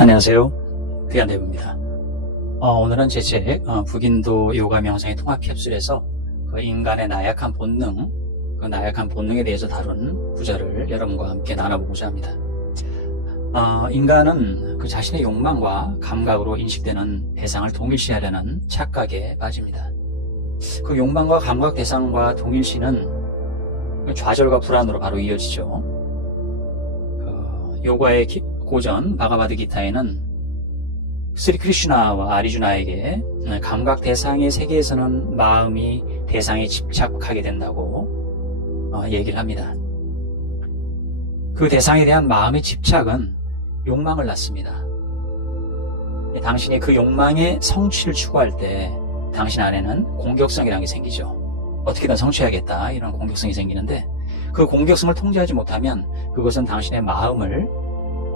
안녕하세요. 귀한대부입니다. 오늘은 제 책 북인도 요가 명상의 통합 캡슐에서 그 인간의 나약한 본능, 그 나약한 본능에 대해서 다룬 구절을 여러분과 함께 나눠보고자 합니다. 인간은 그 자신의 욕망과 감각으로 인식되는 대상을 동일시하려는 착각에 빠집니다. 그 욕망과 감각 대상과 동일시는 좌절과 불안으로 바로 이어지죠. 요가의 고전 바가바드 기타에는 스리 크리슈나와 아리주나에게 감각 대상의 세계에서는 마음이 대상에 집착하게 된다고 얘기를 합니다. 그 대상에 대한 마음의 집착은 욕망을 낳습니다. 당신이 그 욕망의 성취를 추구할 때 당신 안에는 공격성이라는 게 생기죠. 어떻게든 성취해야겠다 이런 공격성이 생기는데, 그 공격성을 통제하지 못하면 그것은 당신의 마음을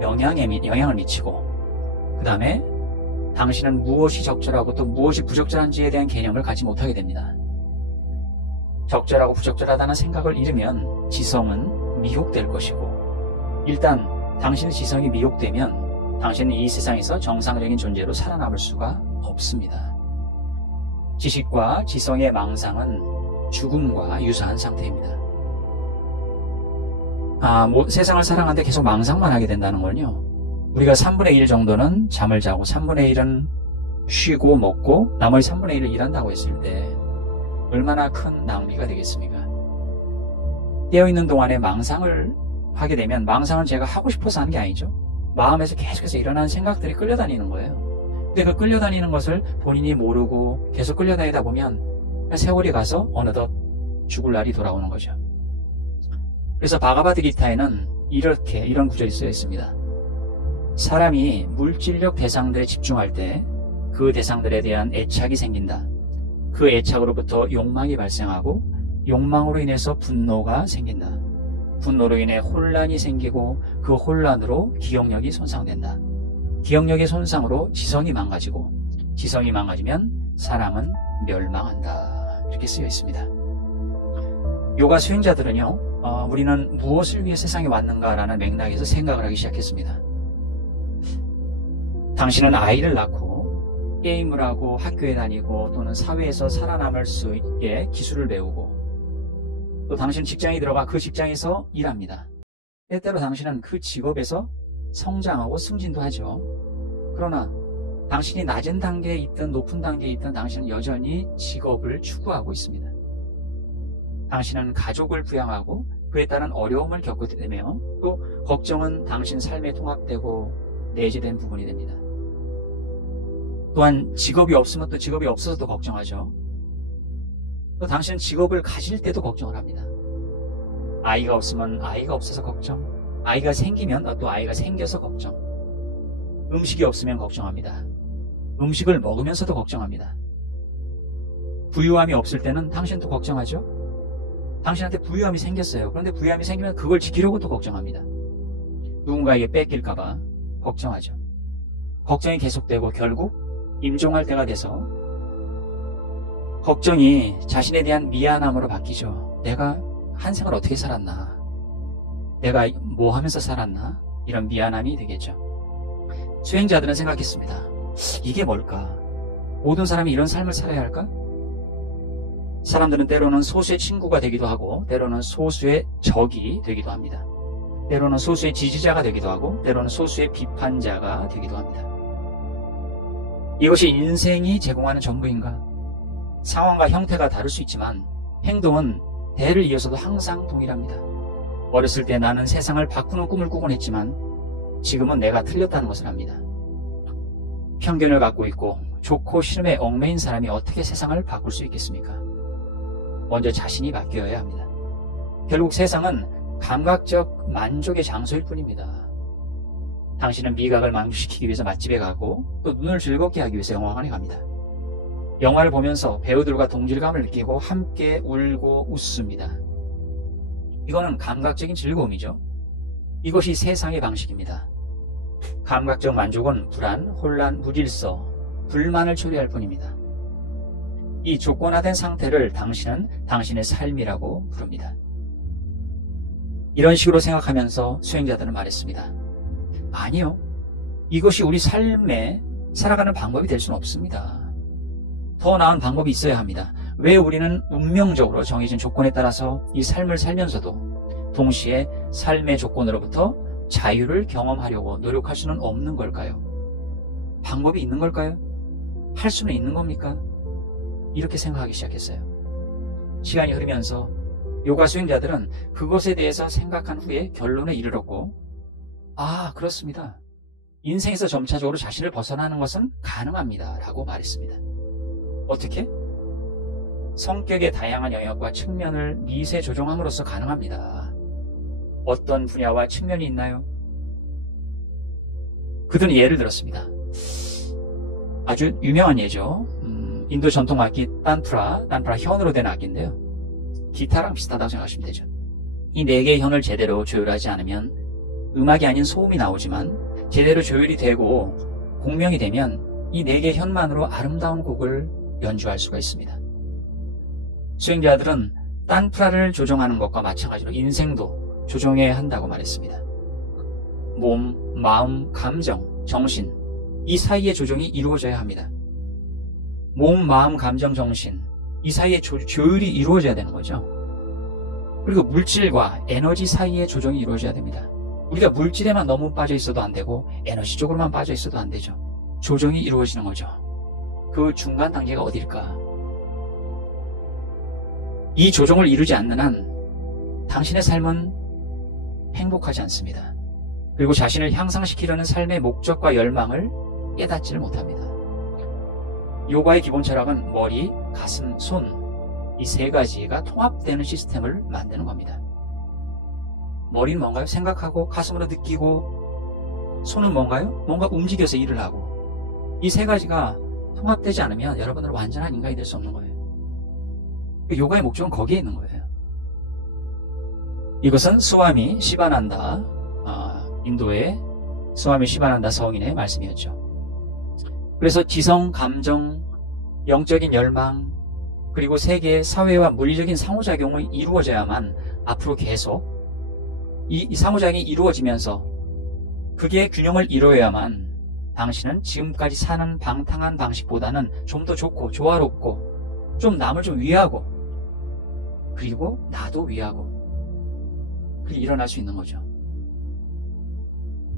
영향을 미치고, 그 다음에 당신은 무엇이 적절하고 또 무엇이 부적절한지에 대한 개념을 갖지 못하게 됩니다. 적절하고 부적절하다는 생각을 잃으면 지성은 미혹될 것이고, 일단 당신의 지성이 미혹되면 당신은 이 세상에서 정상적인 존재로 살아남을 수가 없습니다. 지식과 지성의 망상은 죽음과 유사한 상태입니다. 세상을 살아가는데 계속 망상만 하게 된다는 건요, 우리가 3분의 1 정도는 잠을 자고 3분의 1은 쉬고 먹고 나머지 3분의 1을 일한다고 했을 때 얼마나 큰 낭비가 되겠습니까? 깨어있는 동안에 망상을 하게 되면, 망상은 제가 하고 싶어서 하는 게 아니죠. 마음에서 계속해서 일어나는 생각들이 끌려다니는 거예요. 근데 그 끌려다니는 것을 본인이 모르고 계속 끌려다니다 보면 세월이 가서 어느덧 죽을 날이 돌아오는 거죠. 그래서 바가바드 기타에는 이런 구절이 쓰여 있습니다. 사람이 물질력 대상들에 집중할 때 그 대상들에 대한 애착이 생긴다. 그 애착으로부터 욕망이 발생하고, 욕망으로 인해서 분노가 생긴다. 분노로 인해 혼란이 생기고, 그 혼란으로 기억력이 손상된다. 기억력의 손상으로 지성이 망가지고, 지성이 망가지면 사람은 멸망한다. 이렇게 쓰여 있습니다. 요가 수행자들은요, 우리는 무엇을 위해 세상에 왔는가라는 맥락에서 생각을 하기 시작했습니다. 당신은 아이를 낳고 게임을 하고 학교에 다니고 또는 사회에서 살아남을 수 있게 기술을 배우고, 또 당신은 직장에 들어가 그 직장에서 일합니다. 때때로 당신은 그 직업에서 성장하고 승진도 하죠. 그러나 당신이 낮은 단계에 있든 높은 단계에 있든 당신은 여전히 직업을 추구하고 있습니다. 당신은 가족을 부양하고 그에 따른 어려움을 겪게 되며, 또 걱정은 당신 삶에 통합되고 내재된 부분이 됩니다. 또한 직업이 없으면 또 직업이 없어서도 걱정하죠. 또 당신은 직업을 가질 때도 걱정을 합니다. 아이가 없으면 아이가 없어서 걱정, 아이가 생기면 또 아이가 생겨서 걱정, 음식이 없으면 걱정합니다. 음식을 먹으면서도 걱정합니다. 부유함이 없을 때는 당신도 걱정하죠. 당신한테 부유함이 생겼어요. 그런데 부유함이 생기면 그걸 지키려고 또 걱정합니다. 누군가에게 뺏길까봐 걱정하죠. 걱정이 계속되고 결국 임종할 때가 돼서 걱정이 자신에 대한 미안함으로 바뀌죠. 내가 한 생을 어떻게 살았나, 내가 뭐 하면서 살았나, 이런 미안함이 되겠죠. 수행자들은 생각했습니다. 이게 뭘까? 모든 사람이 이런 삶을 살아야 할까? 사람들은 때로는 소수의 친구가 되기도 하고, 때로는 소수의 적이 되기도 합니다. 때로는 소수의 지지자가 되기도 하고, 때로는 소수의 비판자가 되기도 합니다. 이것이 인생이 제공하는 전부인가? 상황과 형태가 다를 수 있지만 행동은 대를 이어서도 항상 동일합니다. 어렸을 때 나는 세상을 바꾸는 꿈을 꾸곤 했지만 지금은 내가 틀렸다는 것을 압니다. 편견을 갖고 있고 좋고 싫음에 얽매인 사람이 어떻게 세상을 바꿀 수 있겠습니까? 먼저 자신이 바뀌어야 합니다. 결국 세상은 감각적 만족의 장소일 뿐입니다. 당신은 미각을 만족시키기 위해서 맛집에 가고, 또 눈을 즐겁게 하기 위해서 영화관에 갑니다. 영화를 보면서 배우들과 동질감을 느끼고 함께 울고 웃습니다. 이거는 감각적인 즐거움이죠. 이것이 세상의 방식입니다. 감각적 만족은 불안, 혼란, 무질서, 불만을 초래할 뿐입니다. 이 조건화된 상태를 당신은 당신의 삶이라고 부릅니다. 이런 식으로 생각하면서 수행자들은 말했습니다. 아니요. 이것이 우리 삶에 살아가는 방법이 될 수는 없습니다. 더 나은 방법이 있어야 합니다. 왜 우리는 운명적으로 정해진 조건에 따라서 이 삶을 살면서도 동시에 삶의 조건으로부터 자유를 경험하려고 노력할 수는 없는 걸까요? 방법이 있는 걸까요? 할 수는 있는 겁니까? 이렇게 생각하기 시작했어요. 시간이 흐르면서 요가 수행자들은 그것에 대해서 생각한 후에 결론에 이르렀고, 아, 그렇습니다. 인생에서 점차적으로 자신을 벗어나는 것은 가능합니다. 라고 말했습니다. 어떻게? 성격의 다양한 영역과 측면을 미세 조정함으로써 가능합니다. 어떤 분야와 측면이 있나요? 그들은 예를 들었습니다. 아주 유명한 예죠. 인도 전통 악기 딴프라 현으로 된 악기인데요. 기타랑 비슷하다고 생각하시면 되죠. 이 4개의 현을 제대로 조율하지 않으면 음악이 아닌 소음이 나오지만 제대로 조율이 되고 공명이 되면 이 4개의 현만으로 아름다운 곡을 연주할 수가 있습니다. 수행자들은 딴프라를 조정하는 것과 마찬가지로 인생도 조정해야 한다고 말했습니다. 몸, 마음, 감정, 정신, 이 사이의 조정이 이루어져야 합니다. 몸, 마음, 감정, 정신, 이 사이의 조율이 이루어져야 되는 거죠. 그리고 물질과 에너지 사이의 조정이 이루어져야 됩니다. 우리가 물질에만 너무 빠져 있어도 안 되고 에너지 쪽으로만 빠져 있어도 안 되죠. 조정이 이루어지는 거죠. 그 중간 단계가 어딜까? 이 조정을 이루지 않는 한 당신의 삶은 행복하지 않습니다. 그리고 자신을 향상시키려는 삶의 목적과 열망을 깨닫지를 못합니다. 요가의 기본 철학은 머리, 가슴, 손, 이 3가지가 통합되는 시스템을 만드는 겁니다. 머리는 뭔가요? 생각하고 가슴으로 느끼고, 손은 뭔가요? 뭔가 움직여서 일을 하고, 이 3가지가 통합되지 않으면 여러분은 완전한 인간이 될 수 없는 거예요. 요가의 목적은 거기에 있는 거예요. 이것은 스와미 시바난다, 인도의 스와미 시바난다 성인의 말씀이었죠. 그래서 지성, 감정, 영적인 열망, 그리고 세계의 사회와 물리적인 상호작용이 이루어져야만 앞으로 계속 이 상호작용이 이루어지면서 그게 균형을 이루어야만 당신은 지금까지 사는 방탕한 방식보다는 좀 더 좋고 조화롭고 좀 남을 좀 위하고 그리고 나도 위하고 그렇게 일어날 수 있는 거죠.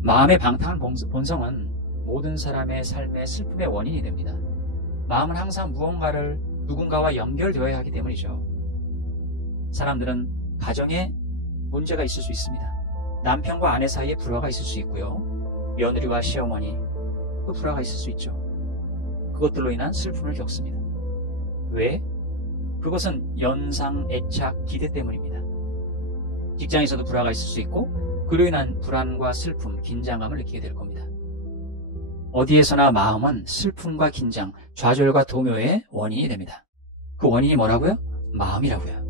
마음의 방탕한 본성은 모든 사람의 삶의 슬픔의 원인이 됩니다. 마음은 항상 누군가와 연결되어야 하기 때문이죠. 사람들은 가정에 문제가 있을 수 있습니다. 남편과 아내 사이에 불화가 있을 수 있고요. 며느리와 시어머니 또 불화가 있을 수 있죠. 그것들로 인한 슬픔을 겪습니다. 왜? 그것은 연상, 애착, 기대 때문입니다. 직장에서도 불화가 있을 수 있고 그로 인한 불안과 슬픔, 긴장감을 느끼게 될 겁니다. 어디에서나 마음은 슬픔과 긴장, 좌절과 동요의 원인이 됩니다. 그 원인이 뭐라고요? 마음이라고요.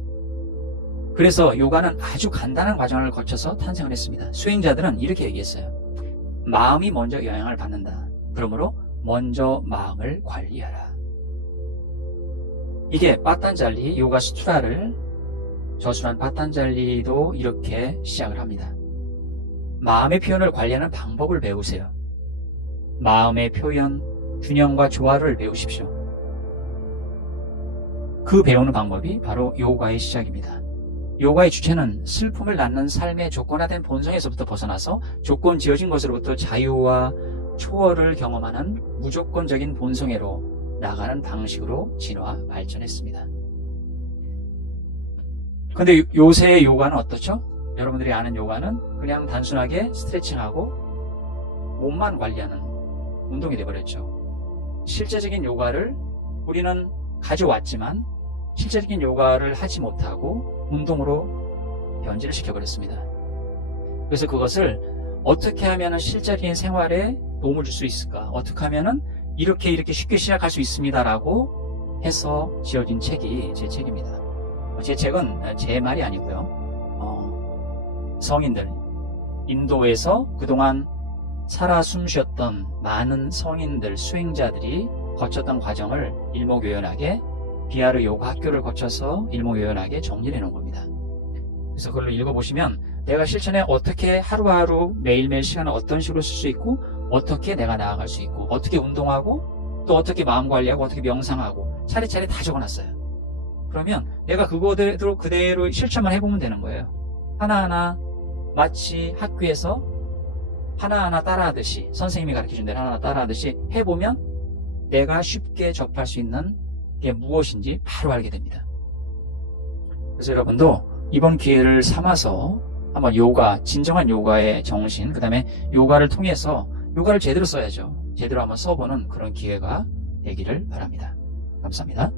그래서 요가는 아주 간단한 과정을 거쳐서 탄생을 했습니다. 수행자들은 이렇게 얘기했어요. 마음이 먼저 영향을 받는다. 그러므로 먼저 마음을 관리하라. 이게 빠탄잘리 요가 수트라를 저술한 빠탄잘리도 이렇게 시작을 합니다. 마음의 표현을 관리하는 방법을 배우세요. 마음의 표현, 균형과 조화를 배우십시오. 그 배우는 방법이 바로 요가의 시작입니다. 요가의 주체는 슬픔을 낳는 삶의 조건화된 본성에서부터 벗어나서 조건 지어진 것으로부터 자유와 초월을 경험하는 무조건적인 본성애로 나가는 방식으로 진화 발전했습니다. 그런데 요새의 요가는 어떻죠? 여러분들이 아는 요가는 그냥 단순하게 스트레칭하고 몸만 관리하는 운동이 되어버렸죠. 실제적인 요가를 우리는 가져왔지만 실제적인 요가를 하지 못하고 운동으로 변질을 시켜버렸습니다. 그래서 그것을 어떻게 하면 실제적인 생활에 도움을 줄 수 있을까? 어떻게 하면 이렇게 쉽게 시작할 수 있습니다라고 해서 지어진 책이 제 책입니다. 제 책은 제 말이 아니고요. 성인들, 인도에서 그동안 살아 숨쉬었던 많은 성인들, 수행자들이 거쳤던 과정을 일목요연하게 비하르 요가 학교를 거쳐서 일목요연하게 정리해 놓은 겁니다. 그래서 그걸 읽어보시면 내가 실천에 어떻게 하루하루 매일매일 시간을 어떤 식으로 쓸 수 있고 어떻게 내가 나아갈 수 있고, 어떻게 운동하고, 또 어떻게 마음 관리하고, 어떻게 명상하고, 차례차례 다 적어놨어요. 그러면 내가 그대로 실천만 해보면 되는 거예요. 하나하나 마치 학교에서 하나하나 따라하듯이, 선생님이 가르쳐준 대로 하나하나 따라하듯이 해보면 내가 쉽게 접할 수 있는 게 무엇인지 바로 알게 됩니다. 그래서 여러분도 이번 기회를 삼아서 한번 요가, 진정한 요가의 정신, 그 다음에 요가를 통해서 요가를 제대로 써야죠. 제대로 한번 써보는 그런 기회가 되기를 바랍니다. 감사합니다.